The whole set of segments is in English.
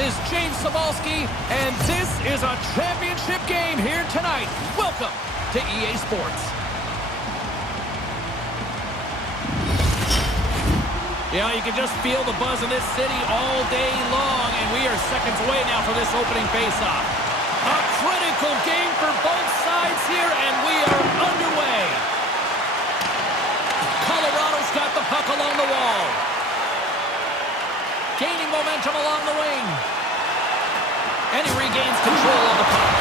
is James Cybulski, and this is a championship game here tonight. Welcome to EA Sports. Yeah, you can just feel the buzz in this city all day long, and we are seconds away now for this opening faceoff. A critical game for both sides here, and we are underway. Colorado's got the puck along the wall. Gaining momentum along the wing. And he regains control of the puck.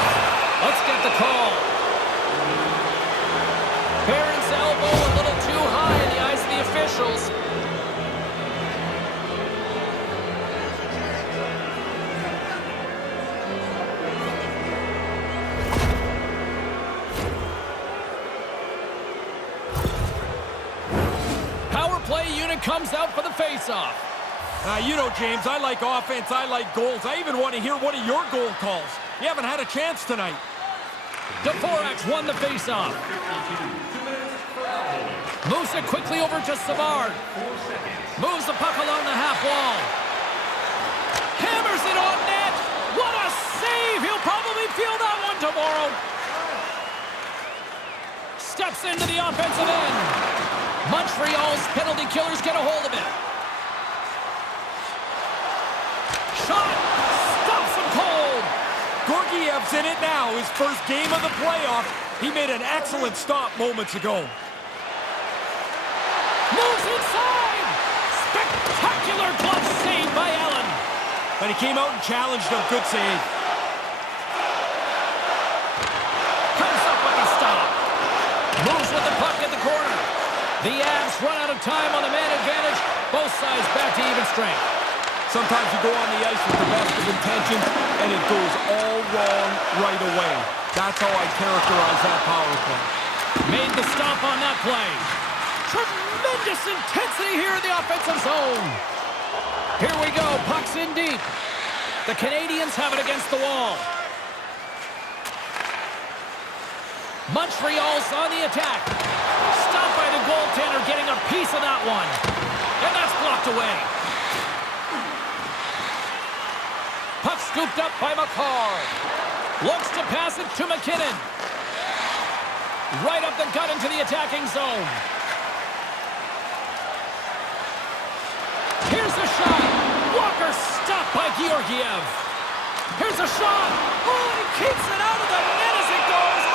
Let's get the call. Barron's elbow a little too high in the eyes of the officials. Power play unit comes out for the faceoff. You know, James, I like offense, I like goals. I even want to hear one of your goal calls. You haven't had a chance tonight. Dvorak won the faceoff. Moves it quickly over to Savard. Moves the puck along the half wall. Hammers it on net. What a save! He'll probably feel that one tomorrow. Steps into the offensive end. Montreal's penalty killers get a hold of it. Shot! Stops him cold! Georgiev's in it now, his first game of the playoff. He made an excellent stop moments ago. Moves inside! Spectacular glove save by Allen. But he came out and challenged him. Good save. Comes up with the stop. Moves with the puck in the corner. The Avs run out of time on the man advantage. Both sides back to even strength. Sometimes you go on the ice with the best of intentions, and it goes all wrong right away. That's how I characterize that power play. Made the stop on that play. Tremendous intensity here in the offensive zone. Here we go, puck's in deep. The Canadiens have it against the wall. Montreal's on the attack. Stopped by the goaltender, getting a piece of that one. And that's blocked away. Puck scooped up by McCarr. Looks to pass it to McKinnon. Right up the gut into the attacking zone. Here's a shot. Walker stopped by Georgiev. Here's a shot. Oh, he keeps it out of the net as it goes.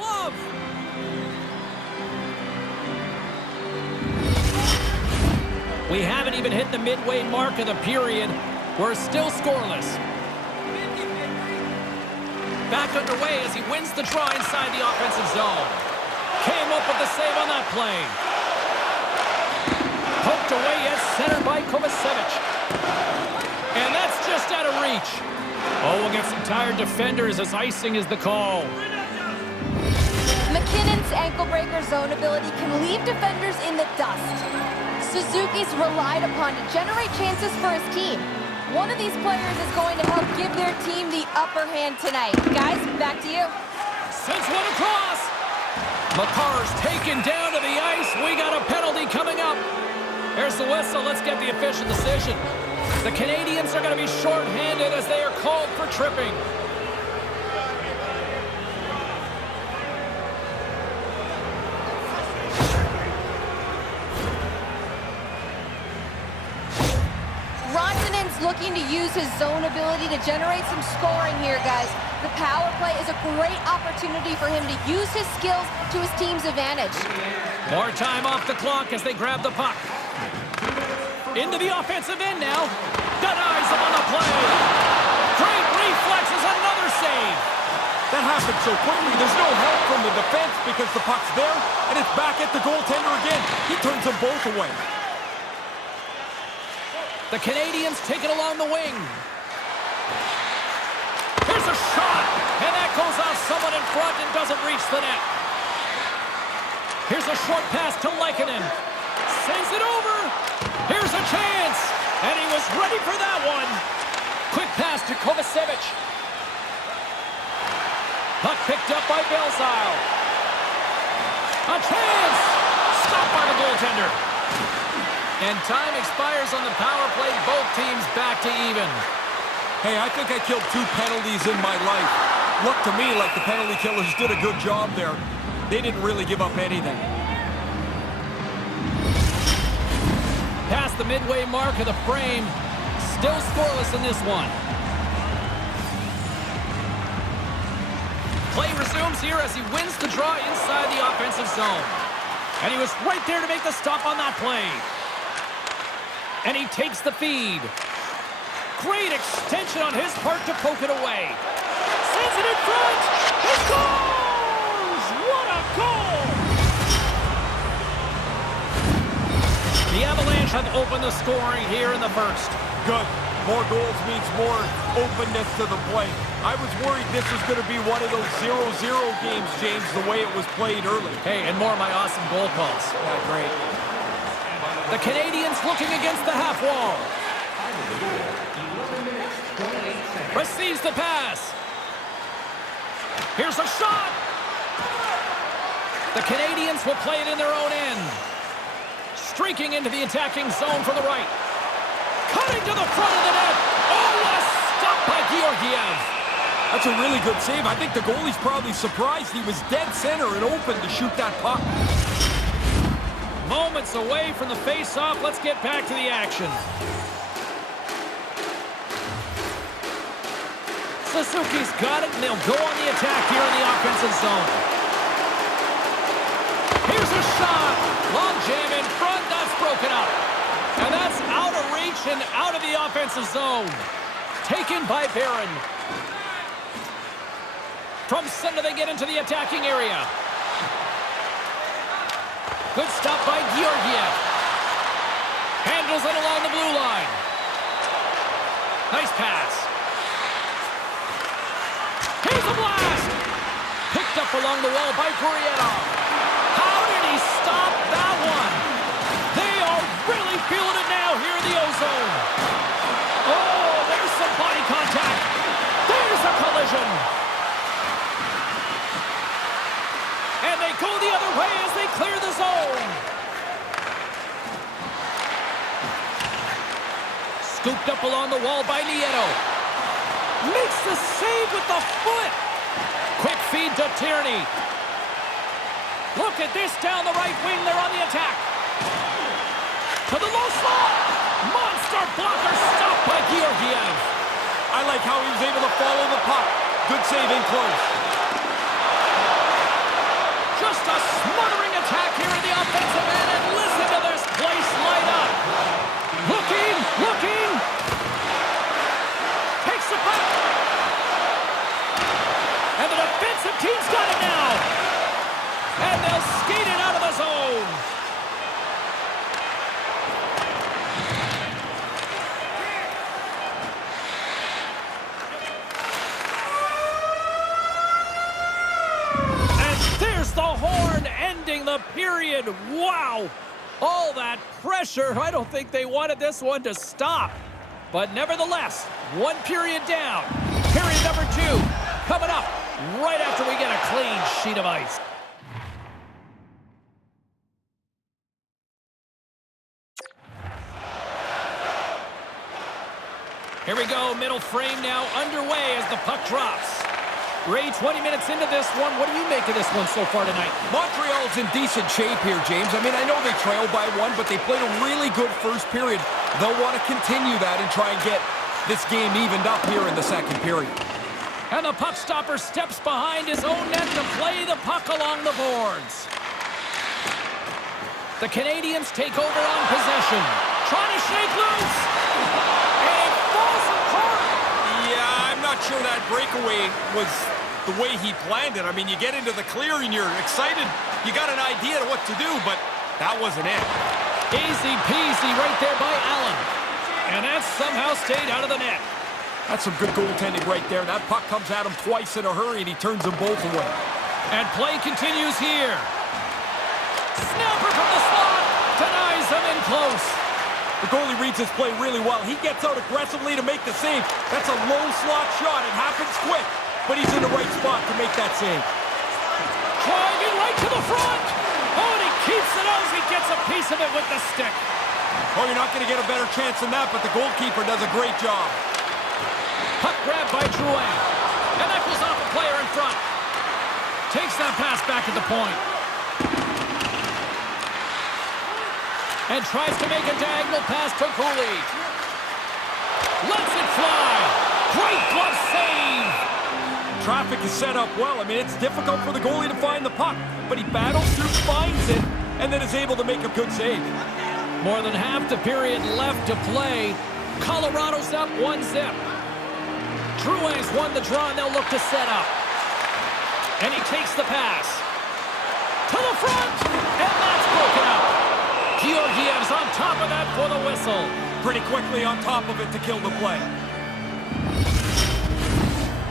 glove. We haven't even hit the midway mark of the period. We're still scoreless. Back underway as he wins the draw inside the offensive zone. Came up with the save on that play. Poked away yet centered by Kovacevic. And that's just out of reach. Oh, we'll get some tired defenders as icing is the call. McKinnon's ankle breaker zone ability can leave defenders in the dust. Suzuki's relied upon to generate chances for his team. One of these players is going to help give their team the upper hand tonight. Guys, back to you. Sends one across. Makar's taken down to the ice. We got a penalty coming up. Here's the whistle. Let's get the official decision. The Canadians are going to be shorthanded as they are called for tripping. Rantanen's looking to use his zone ability to generate some scoring here, guys. The power play is a great opportunity for him to use his skills to his team's advantage. More time off the clock as they grab the puck. Into the offensive end now. Denies him on the play. Great reflexes, another save. That happened so quickly, there's no help from the defense because the puck's there, and it's back at the goaltender again. He turns them both away. The Canadians take it along the wing. Here's a shot, and that goes off someone in front and doesn't reach the net. Here's a short pass to Lehkonen. Sends it over. Here's a chance, and he was ready for that one. Quick pass to Kovacevic. Puck picked up by Belzile. A chance! Stopped by the goaltender. And time expires on the power play. Both teams back to even. Hey, I think I killed 2 penalties in my life. Looked to me like the penalty killers did a good job there. They didn't really give up anything. Past the midway mark of the frame. Still scoreless in this one. Play resumes here as he wins the draw inside the offensive zone. And he was right there to make the stop on that play. And he takes the feed. Great extension on his part to poke it away. Sends it in front. He scores! What a goal! The Avalanche have opened the scoring here in the first. Good. More goals means more openness to the play. I was worried this was going to be one of those 0-0 games, James, the way it was played early. Hey, and more of my awesome goal calls. Yeah, great. The Canadians looking against the half wall. Receives the pass. Here's a shot. The Canadians will play it in their own end. Streaking into the attacking zone from the right. Cutting to the front of the net. Oh, what a stop by Georgiev. That's a really good save. I think the goalie's probably surprised he was dead center and open to shoot that puck. Moments away from the face-off. Let's get back to the action. Suzuki's got it, and they'll go on the attack here in the offensive zone. Here's a shot. Long jam in front. That's broken up. And that's out of reach and out of the offensive zone. Taken by Barron. From center, they get into the attacking area. Good stop by Georgiev. Handles it along the blue line. Nice pass. Here's a blast. Picked up along the wall by Gurianov. How did he stop that one? They are really feeling it now here in the O-Zone. Oh, there's some body contact. There's a collision. And they go the other way as they clear the zone. Scooped up along the wall by Nieto. Makes the save with the foot. Quick feed to Tierney. Look at this down the right wing. They're on the attack. To the low slot. Monster blocker stopped by Georgiev. I like how he was able to follow the puck. Good save in close. the period. Wow! All that pressure. I don't think they wanted this one to stop. But nevertheless, one period down. Period number 2 coming up right after we get a clean sheet of ice. Here we go, middle frame now underway as the puck drops. Ray, 20 minutes into this one. What do you make of this one so far tonight? Montreal's in decent shape here, James. I mean, I know they trailed by 1, but they played a really good first period. They'll want to continue that and try and get this game evened up here in the second period. And the puck stopper steps behind his own net to play the puck along the boards. The Canadians take over on possession. Trying to shake loose. And it falls apart. Yeah, I'm not sure that breakaway was the way he planned it. I mean, you get into the clear and you're excited. You got an idea of what to do, but that wasn't it. Easy peasy right there by Allen. And that somehow stayed out of the net. That's some good goaltending right there. That puck comes at him twice in a hurry, and he turns them both away. And play continues here. Snapper from the slot. Denies him in close. The goalie reads his play really well. He gets out aggressively to make the save. That's a low slot shot. It happens quick, but he's in the right spot to make that save. Driving right to the front. Oh, and he keeps it out as he gets a piece of it with the stick. Oh, you're not going to get a better chance than that, but the goalkeeper does a great job. Puck grabbed by Drouin. And that goes off a player in front. Takes that pass back at the point. And tries to make a diagonal pass to Cooley. Lets it fly. Great glove save. Traffic is set up well. I mean, it's difficult for the goalie to find the puck, but he battles through, finds it, and then is able to make a good save. More than half the period left to play. Colorado's up 1-0. Drouin's won the draw, and they'll look to set up. And he takes the pass. To the front, and that's broken up. Georgiev's on top of that for the whistle. Pretty quickly on top of it to kill the play.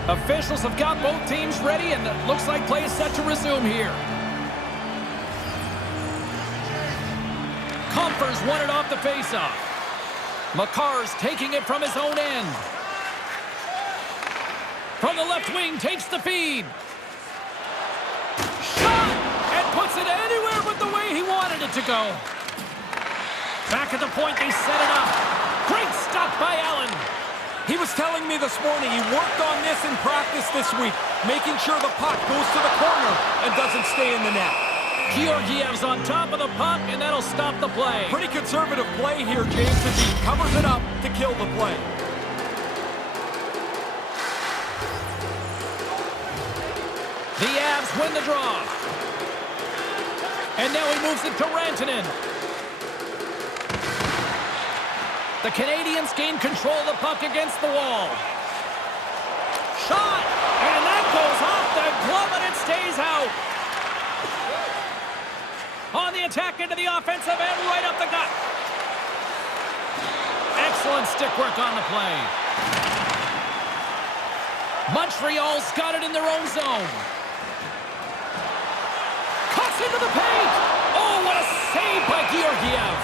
Officials have got both teams ready, and it looks like play is set to resume here. Compher's won it off the faceoff. Makar's taking it from his own end. From the left wing, takes the feed. Shot! And puts it anywhere but the way he wanted it to go. Back at the point, they set it up. Great stop by Allen. He was telling me this morning he worked on this in practice this week, making sure the puck goes to the corner and doesn't stay in the net. Georgiev's on top of the puck, and that'll stop the play. Pretty conservative play here, James, as he covers it up to kill the play. The Avs win the draw. And now he moves it to Rantanen. The Canadians gain control of the puck against the wall. Shot! And that goes off the glove, and it stays out. On the attack into the offensive end, right up the gut. Excellent stick work on the play. Montreal's got it in their own zone. Cuts into the paint. Oh, what a save by Georgiev.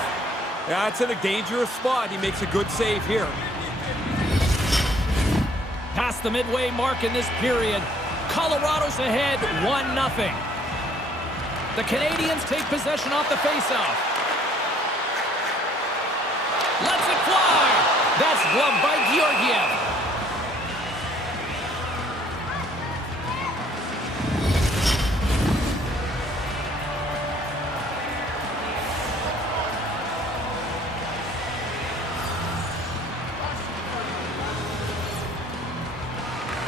Yeah, it's in a dangerous spot. He makes a good save here. Past the midway mark in this period, Colorado's ahead 1-0. The Canadians take possession off the faceoff. Lets it fly. That's gloved by Georgiev.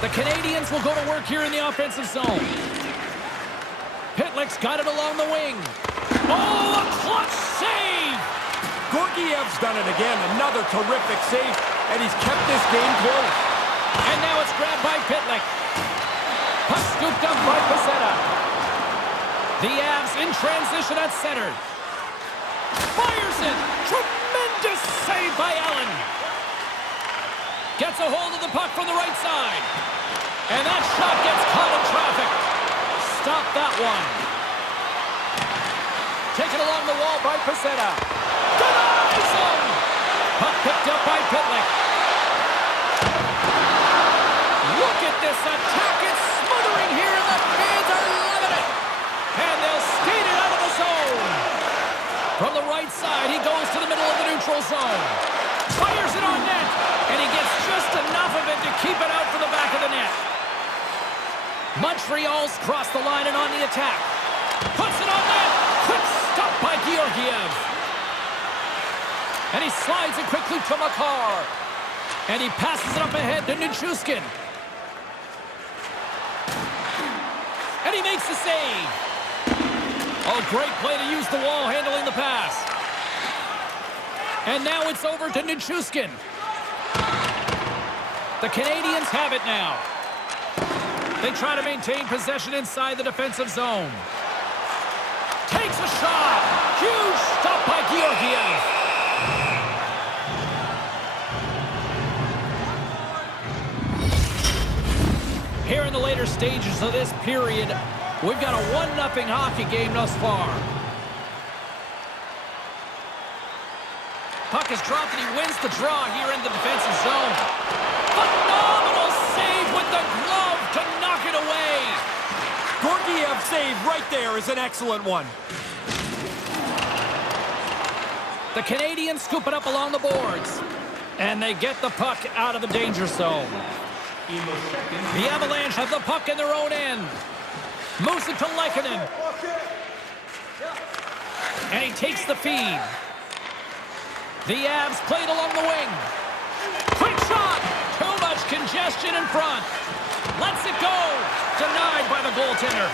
The Canadians will go to work here in the offensive zone. Pitlick's got it along the wing. Oh, a clutch save! Georgiev's done it again. Another terrific save, and he's kept this game close. And now it's grabbed by Pitlick. Puck scooped up by Pezzetta. The Avs in transition at center. Fires it! Tremendous save by Allen. Gets a hold of the puck from the right side. And that shot gets caught in traffic. Stop that one. Taken along the wall by Pacetta. Denies him! Puck picked up by Pitlick. Look at this attack. It's smothering here, and the fans are loving it. And they'll skate it out of the zone. From the right side, he goes to the middle of the neutral zone. Fires it on net, and he gets just enough of it to keep it out for the back of the net. Montreal's crossed the line and on the attack. Puts it on net. Quick stop by Georgiev. And he slides it quickly to Makar. And he passes it up ahead to Nichushkin. And he makes the save. Oh, great play to use the wall handling the pass. And now it's over to Nichushkin. The Canadiens have it now. They try to maintain possession inside the defensive zone. Takes a shot. Huge stop by Georgiev. Here in the later stages of this period, we've got a 1-0 hockey game thus far. Puck is dropped and he wins the draw here in the defensive zone. Phenomenal save with the glove to knock it away. Georgiev's save right there is an excellent one. The Canadiens scoop it up along the boards. And they get the puck out of the danger zone. The Avalanche have the puck in their own end. Moves it to Lehkonen. And he takes the feed. The Avs played along the wing. Quick shot. Too much congestion in front. Lets it go. Denied by the goaltender.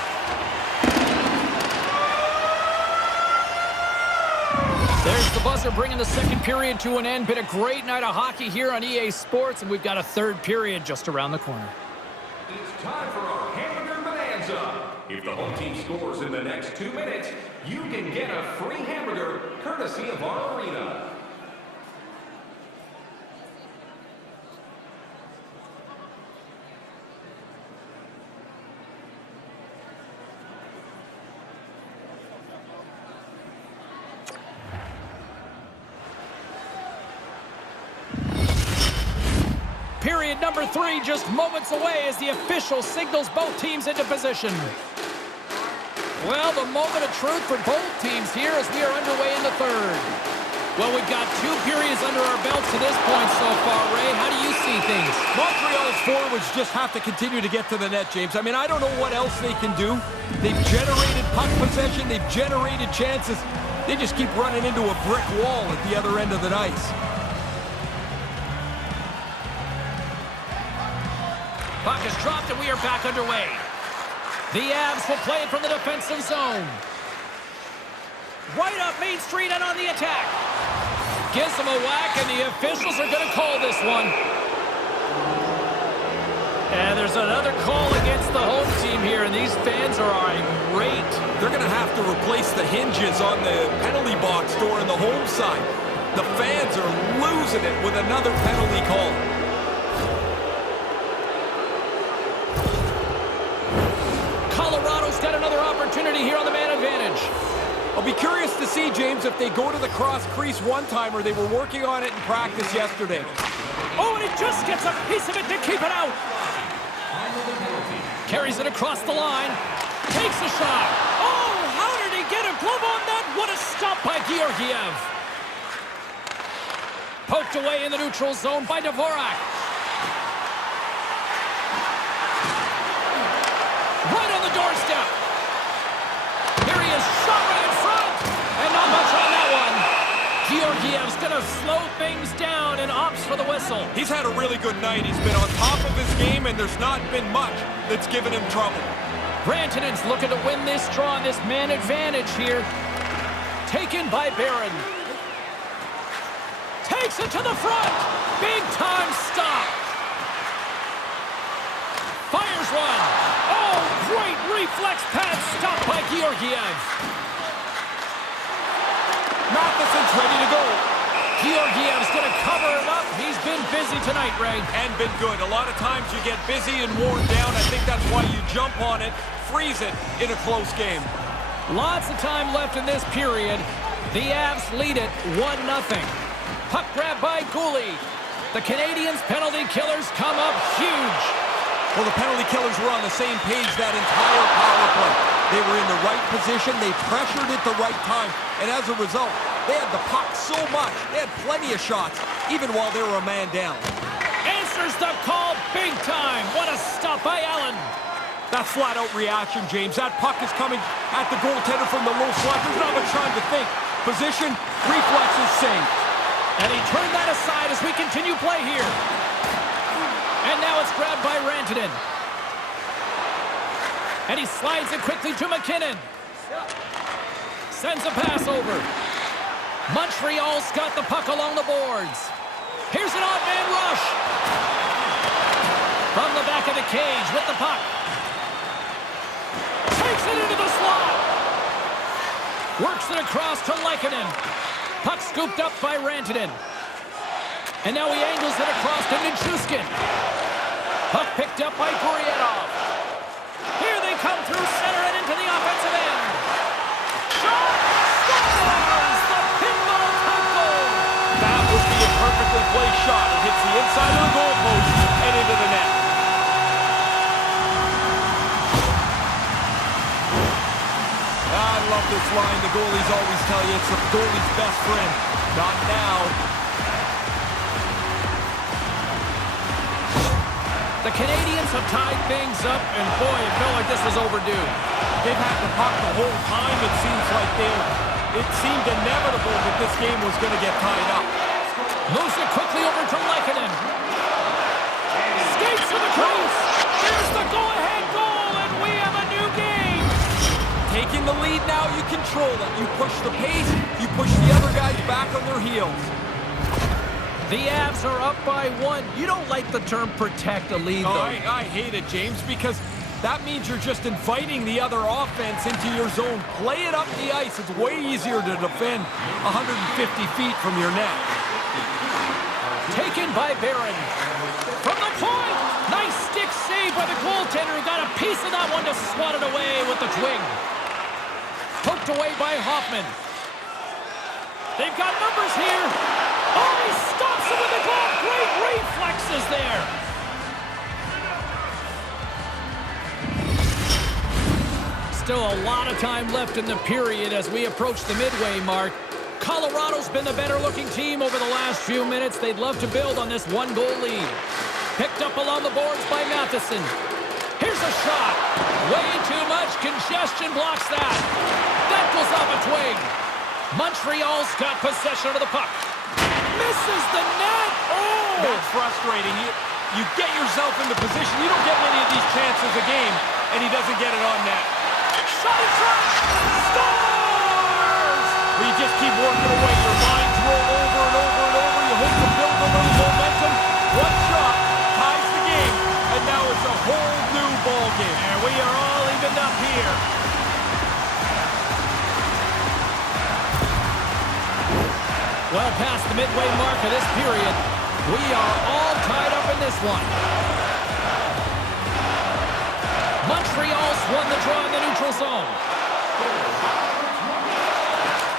There's the buzzer bringing the second period to an end. Been a great night of hockey here on EA Sports, and we've got a third period just around the corner. It's time for our Hamburger Bonanza. If the home team scores in the next 2 minutes, you can get a free hamburger courtesy of our arena. Period number 3 just moments away as the official signals both teams into position. Well, the moment of truth for both teams here as we are underway in the third. Well, we've got 2 periods under our belts to this point so far, Ray. How do you see things? Montreal's forwards just have to continue to get to the net, James. I mean, I don't know what else they can do. They've generated puck possession. They've generated chances. They just keep running into a brick wall at the other end of the ice. Puck is dropped and we are back underway. The Avs will play it from the defensive zone. Right up Main Street and on the attack. Gives them a whack and the officials are going to call this one. And there's another call against the home team here, and these fans are irate. They're going to have to replace the hinges on the penalty box door on the home side. The fans are losing it with another penalty call. Colorado's got another opportunity here on the man advantage. I'll be curious to see, James, if they go to the cross crease one time or they were working on it in practice yesterday. Oh, and it just gets a piece of it to keep it out. Carries it across the line. Takes a shot. Oh, how did he get a glove on that? What a stop by Georgiev. Poked away in the neutral zone by Dvorak. Right on the doorstep. Here he is, shot right in front. And not much on that one. Georgiev's going to slow things down and opts for the whistle. He's had a really good night. He's been on top of his game, and there's not been much that's given him trouble. Rantanen's looking to win this draw on this man advantage here. Taken by Barron. Takes it to the front. Big time stop. Fires one. Oh, great reflex pass stop by Georgiev. Matheson's ready to go. Georgiev's going to cover it up. He's been busy tonight, Ray. And been good. A lot of times you get busy and worn down. I think that's why you jump on it, freeze it in a close game. Lots of time left in this period. The Avs lead it 1-0. Puck grab by Cooley. The Canadiens' penalty killers come up huge. Well, the penalty killers were on the same page that entire power play. They were in the right position. They pressured at the right time. And as a result, they had the puck so much. They had plenty of shots, even while they were a man down. Answers the call big time. What a stop by Allen. That's flat-out reaction, James. That puck is coming at the goaltender from the low slot. There's not much time to think. Position, reflexes, save. And he turned that aside as we continue play here. And now it's grabbed by Rantanen. And he slides it quickly to McKinnon. Sends a pass over. Montreal's got the puck along the boards. Here's an odd man rush. From the back of the cage with the puck. Takes it into the slot. Works it across to Lehkonen. Puck scooped up by Rantanen. And now he angles it across to Nichushkin. Puck picked up by Gurianov. Here they come through center and into the offensive end. Shot! Scores! The pinball type goal! That would be a perfectly placed shot. It hits the inside of the goalpost and into the net. I love this line. The goalies always tell you it's the goalie's best friend. Not now. The Canadiens have tied things up, and boy, it felt like this was overdue. They've had the puck the whole time. It seems like it seemed inevitable that this game was going to get tied up. Moves it quickly over to Lehkonen. Skates to the crease. There's the go-ahead goal, and we have a new game. Taking the lead now, you control it. You push the pace. You push the other guys back on their heels. The Avs are up by 1. You don't like the term protect a lead, though. I hate it, James, because that means you're just inviting the other offense into your zone. Play it up the ice. It's way easier to defend 150 feet from your net. Taken by Barron. From the point. Nice stick save by the goaltender, who got a piece of that one to swat it away with the twig. Poked away by Hoffman. They've got numbers here. Oh, he stops it with the glove. Great reflexes there. Still a lot of time left in the period as we approach the midway mark. Colorado's been the better-looking team over the last few minutes. They'd love to build on this one-goal lead. Picked up along the boards by Matheson. Here's a shot. Way too much congestion blocks that. That goes off a twig. Montreal's got possession of the puck. Misses the net. Oh! That's frustrating. You get yourself into position. You don't get many of these chances a game, and he doesn't get it on net. Shot in front. Scores! Well, you just keep working away. Your lines roll over and over and over. You hope to build a little momentum. One shot ties the game, and now it's a whole new ball game. And we are all evened up here. Well past the midway mark of this period, we are all tied up in this one. Montreal's won the draw in the neutral zone.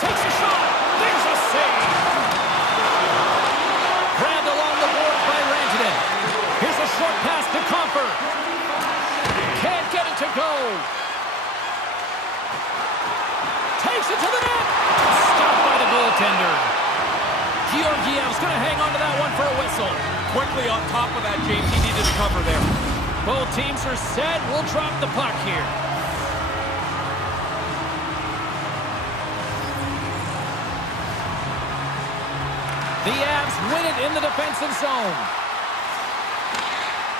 Takes a shot. There's a save. Grabbed along the board by Rantanen. Here's a short pass to Compher. Can't get it to go. Takes it to the net. Stopped by the goaltender. Georgiev's going to hang on to that one for a whistle. Quickly on top of that, James, he needed to cover there. Both teams are set. We'll drop the puck here. The Avs win it in the defensive zone.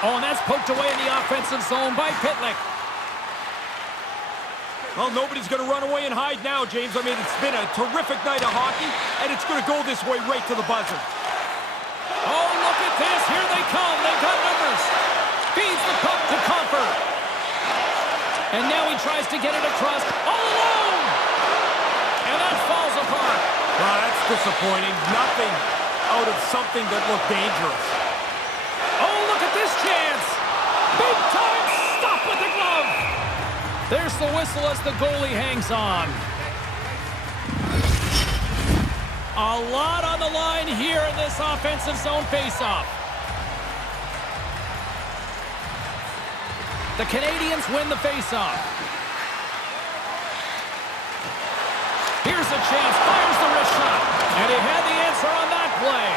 Oh, and that's poked away in the offensive zone by Pitlick. Well, nobody's going to run away and hide now, James. I mean, it's been a terrific night of hockey, and it's going to go this way right to the buzzer. Oh, look at this. Here they come. They've got numbers. Feeds the puck to Compher. And now he tries to get it across all alone. And that falls apart. Well, that's disappointing. Nothing out of something that looked dangerous. Oh, look at this chance. Big time stop with the glove. There's the whistle as the goalie hangs on. A lot on the line here in this offensive zone faceoff. The Canadians win the faceoff. Here's a chance, fires the wrist shot, and he had the answer on that play.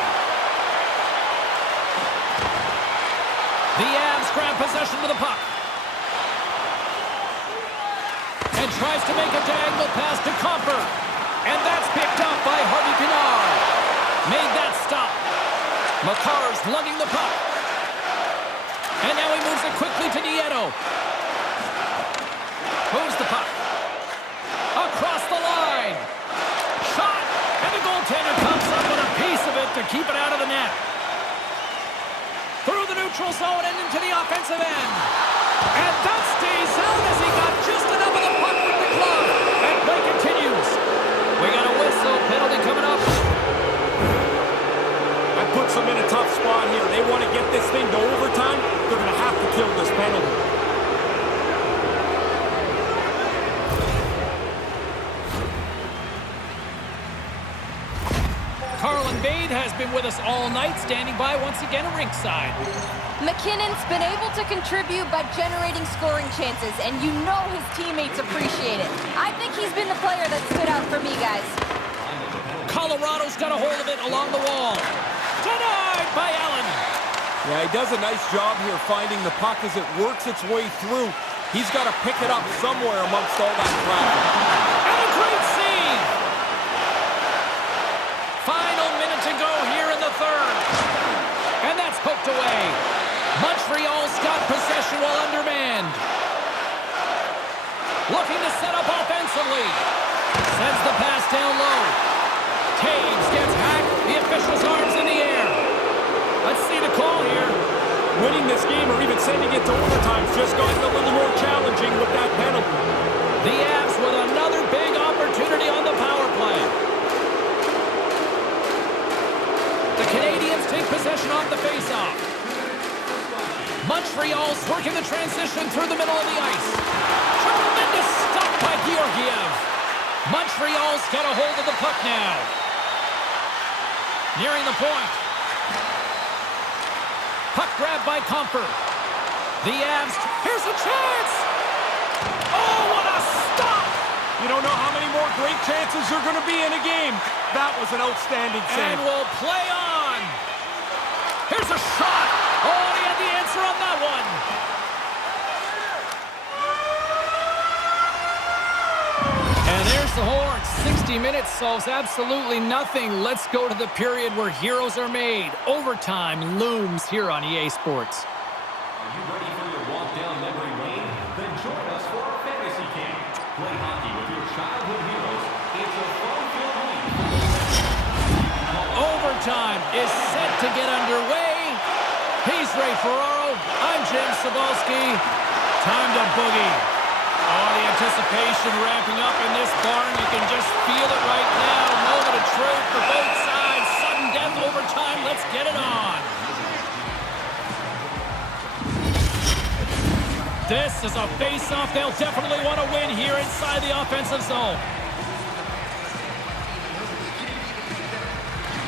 The Avs grab possession of the puck. And tries to make a diagonal pass to Comper. And that's picked up by Harvey Pinard. Made that stop. Makar's lugging the puck. And now he moves it quickly to Nieto. Moves the puck. Across the line. Shot. And the goaltender comes up with a piece of it to keep it out of the net. Through the neutral zone and into the offensive end. And that stays out as he got just enough of the puck with the glove. And play continues. We got a whistle. Penalty coming up. That puts them in a tough spot here. They want to get this thing to overtime. They're going to have to kill this penalty. Carlin Bade has been with us all night, standing by once again at ringside. McKinnon's been able to contribute by generating scoring chances, and you know his teammates appreciate it. I think he's been the player that stood out for me, guys. Colorado's got a hold of it along the wall. Denied by Allen. Yeah, he does a nice job here finding the puck as it works its way through. He's got to pick it up somewhere amongst all that traffic. And a great save. Final minute to go here in the third. And that's poked away. Montreal's got possession while undermanned. Looking to set up offensively. Sends the pass down low. Taves gets hacked. The official's arms in the air. Let's see the call here. Winning this game or even sending it to overtime's just gotten a little more challenging with that penalty. The Avs with another big opportunity on the power play. The Canadians take possession off the faceoff. Montreal's working the transition through the middle of the ice. Tremendous stop by Georgiev. Montreal's got a hold of the puck now. Nearing the point. Puck grab by Comper. The Avs, here's a chance! Oh, what a stop! You don't know how many more great chances are going to be in a game. That was an outstanding save. And we'll play on. Here's a shot. Oh, he had the answer on that one. And there's the horn. 60 minutes solves absolutely nothing. Let's go to the period where heroes are made. Overtime looms here on EA Sports. Are you ready for your walk down memory lane? Then join us for our fantasy camp. Play hockey with your childhood heroes. It's a fun-filled week. Overtime is set to get underway. He's Ray Ferraro. I'm Jim Cebulski. Time to boogie. Oh, the anticipation ramping up in this barn. You can just feel it right now. Moment of truth for both sides. Sudden death overtime. Let's get it on. This is a face-off they'll definitely want to win here inside the offensive zone.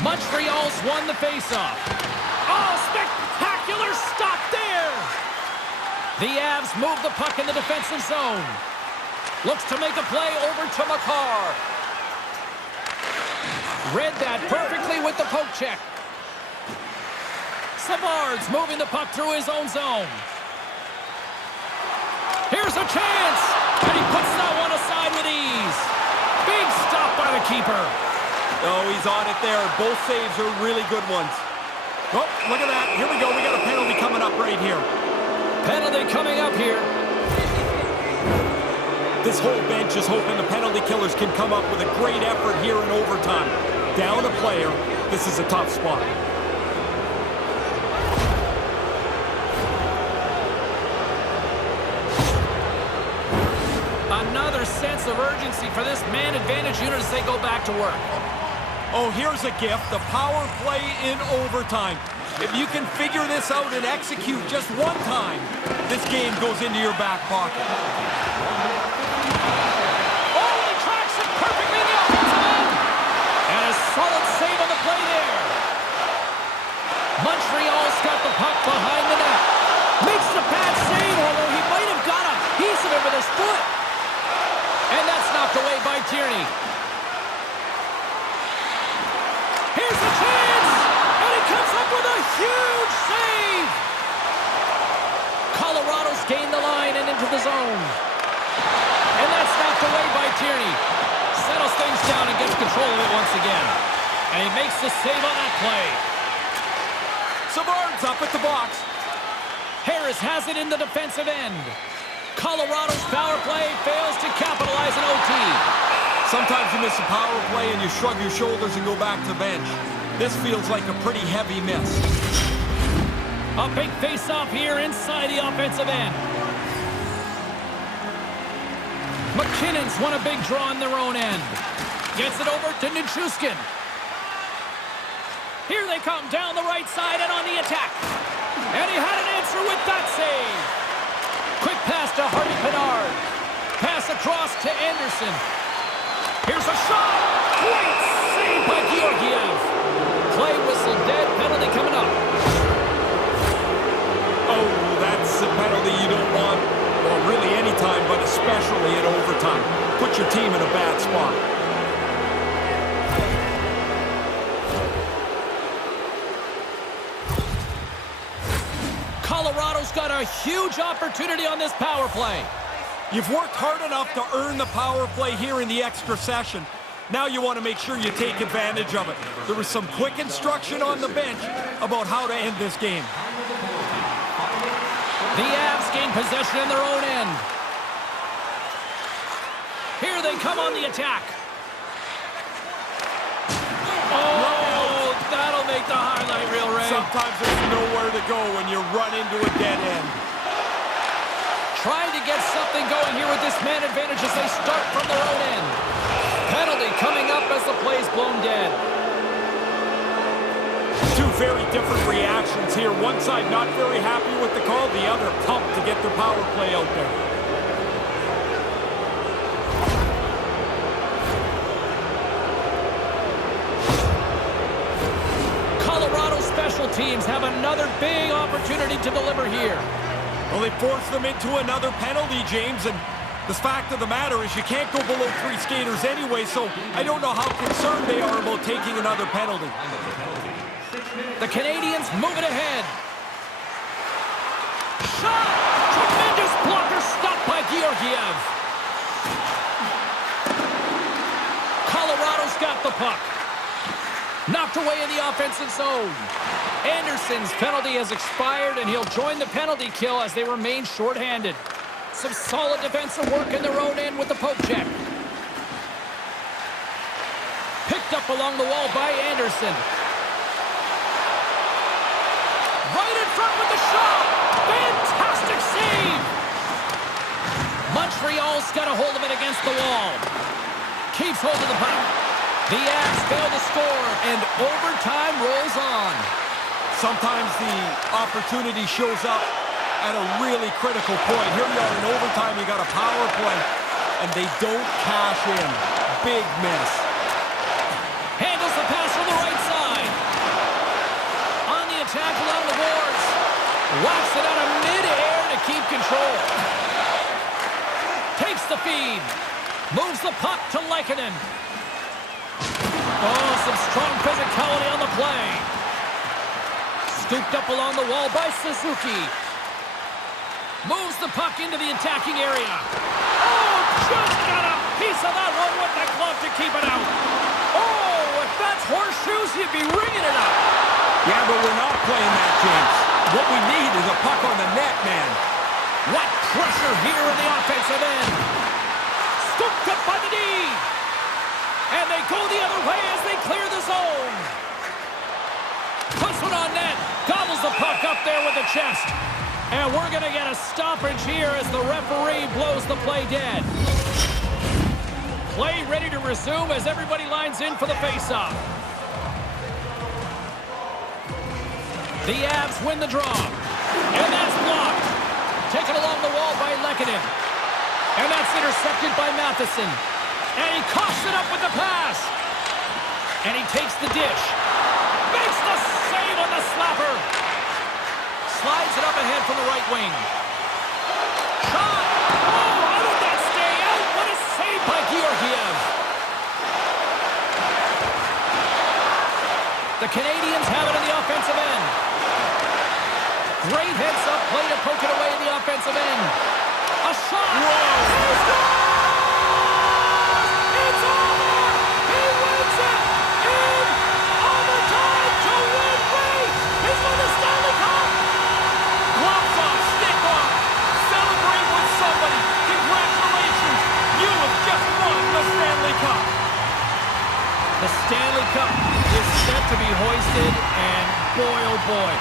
Montreal's won the face-off. Oh, spectacular stop there! The Avs move the puck in the defensive zone. Looks to make a play over to Makar. Read that perfectly with the poke check. Savard's moving the puck through his own zone. Here's a chance! And he puts that one aside with ease. Big stop by the keeper. Oh, he's on it there. Both saves are really good ones. Oh, look at that. Here we go. We got a penalty coming up right here. Penalty coming up here. This whole bench is hoping the penalty killers can come up with a great effort here in overtime. Down a player. This is a tough spot. Another sense of urgency for this man advantage unit as they go back to work. Oh, here's a gift. The power play in overtime. If you can figure this out and execute just one time, this game goes into your back pocket. Oh, he tracks it perfectly in the offensive end. And a solid save on the play there. Montreal's got the puck behind the net. Makes the bad save, although he might have got a piece of it with his foot. And that's knocked away by Tierney. Here's the chance! And he comes up with a huge save! Colorado's gained the line and into the zone. And that's knocked away by Tierney. Settles things down and gets control of it once again. And he makes the save on that play. Savard's up at the box. Harris has it in the defensive end. Colorado's power play fails to capitalize in OT. Sometimes you miss a power play and you shrug your shoulders and go back to bench. This feels like a pretty heavy miss. A big face-off here inside the offensive end. McKinnon's won a big draw on their own end. Gets it over to Nichushkin. Here they come down the right side and on the attack. And he had an answer with that save. Quick pass to Harvey Pinard. Pass across to Anderson. Here's a shot. Great save by Georgiev. Play whistle dead. Penalty coming up. Oh, that's a penalty you don't want. Well, really any time, but especially in overtime. Put your team in a bad spot. Colorado's got a huge opportunity on this power play. You've worked hard enough to earn the power play here in the extra session. Now you want to make sure you take advantage of it. There was some quick instruction on the bench about how to end this game. The Avs gain possession in their own end. Here they come on the attack. Oh, that'll make the highlight reel, Ray. Sometimes there's nowhere to go when you run into a dead end. Trying to get something going here with this man advantage as they start from their own end. Penalty coming up as the play's blown dead. Two very different reactions here. One side not very happy with the call, the other pumped to get their power play out there. Colorado special teams have another big opportunity to deliver here. Well, they forced them into another penalty, James, and the fact of the matter is you can't go below 3 skaters anyway, so I don't know how concerned they are about taking another penalty. The Canadians move it ahead. Shot! Tremendous blocker stopped by Georgiev. Colorado's got the puck. Knocked away in the offensive zone. Anderson's penalty has expired, and he'll join the penalty kill as they remain shorthanded. Some solid defensive work in their own end with the poke check. Picked up along the wall by Anderson. Right in front with the shot! Fantastic save! Montreal's got a hold of it against the wall. Keeps hold of the puck. The Avs fail to score, and overtime rolls on. Sometimes the opportunity shows up at a really critical point. Here you are in overtime, you got a power play, and they don't cash in. Big miss. Handles the pass from the right side. On the attack along the boards. Whacks it out of mid-air to keep control. Takes the feed. Moves the puck to Lehkonen. Oh, some strong physicality on the play. Scooped up along the wall by Suzuki. Moves the puck into the attacking area. Oh, just got a piece of that one with the glove to keep it out. Oh, if that's horseshoes, you'd be ringing it up. Yeah, but we're not playing that, James. What we need is a puck on the net, man. What pressure here in the offensive end. Scooped up by the D. And they go the other way as they clear the zone. Puts one on net. Gobbles the puck up there with the chest. And we're going to get a stoppage here as the referee blows the play dead. Play ready to resume as everybody lines in for the faceoff. The Avs win the draw. And that's blocked. Taken along the wall by Lehkonen. And that's intercepted by Matheson. And he coughs it up with the pass. And he takes the dish. Makes the save on the slapper. Slides it up ahead from the right wing. Shot. Oh, how did that stay out? What a save by Georgiev. The Canadians have it in the offensive end. Great heads-up play to poke it away in the offensive end. A shot. Whoa. It's over. He wins it in overtime to win Ray. He's won the Stanley Cup. Gloves off, stick off. Celebrate with somebody. Congratulations. You have just won the Stanley Cup. The Stanley Cup is set to be hoisted, and boy, oh boy,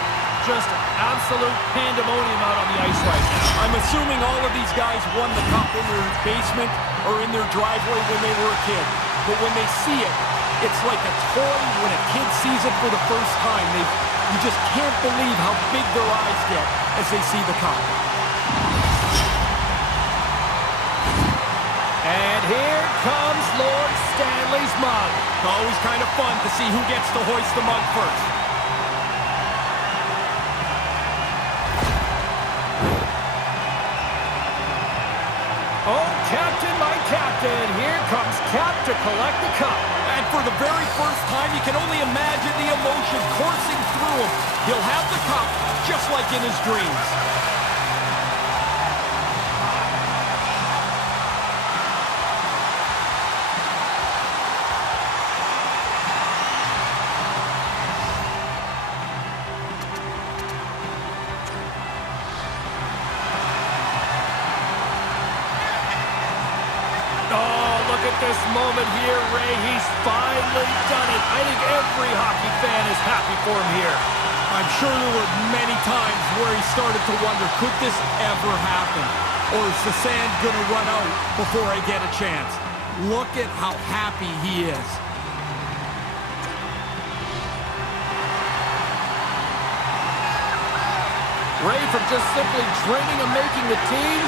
just absolute pandemonium out on the ice right now. I'm assuming all of these guys won the cup in their basement or in their driveway when they were a kid. But when they see it, it's like a toy when a kid sees it for the first time. You just can't believe how big their eyes get as they see the cup. And here comes Lord Stanley's mug. Always kind of fun to see who gets to hoist the mug first. Oh, Captain, my Captain. Here comes Cap to collect the cup. And for the very first time, you can only imagine the emotion coursing through him. He'll have the cup just like in his dreams. This moment here, Ray, he's finally done it. I think every hockey fan is happy for him here. I'm sure there were many times where he started to wonder, could this ever happen? Or is the sand going to run out before I get a chance? Look at how happy he is. Ray, from just simply dreaming of making the team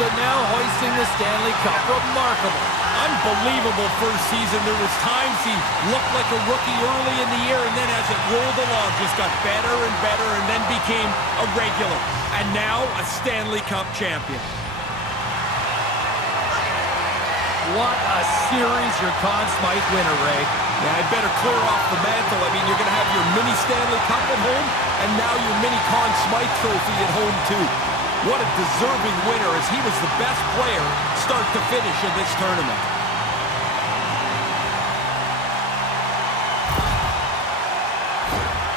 to now hoisting the Stanley Cup. Remarkable. Unbelievable first season. There was times he looked like a rookie early in the year, and then as it rolled along, just got better and better, and then became a regular. And now a Stanley Cup champion. What a series your Conn Smythe winner, Ray. Yeah, I'd better clear off the mantle. I mean, you're going to have your mini Stanley Cup at home, and now your mini Conn Smythe trophy at home, too. What a deserving winner, as he was the best player start to finish in this tournament.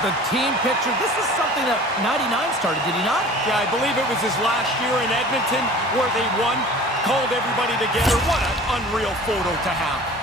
The team picture, this is something that 99 started, did he not? Yeah, I believe it was his last year in Edmonton where they won, called everybody together. What an unreal photo to have.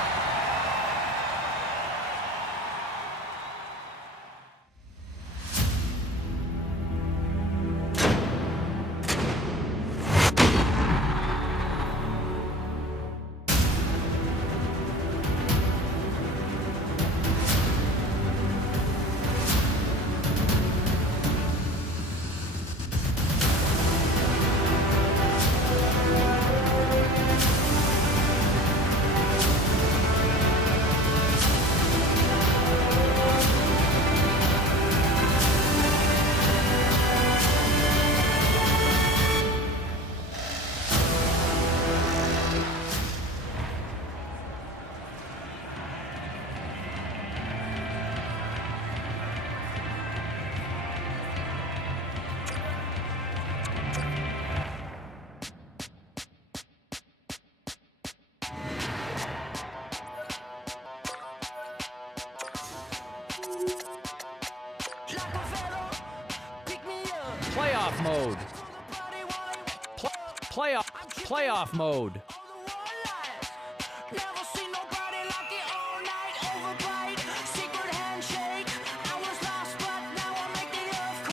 Playoff mode. Playoff mode.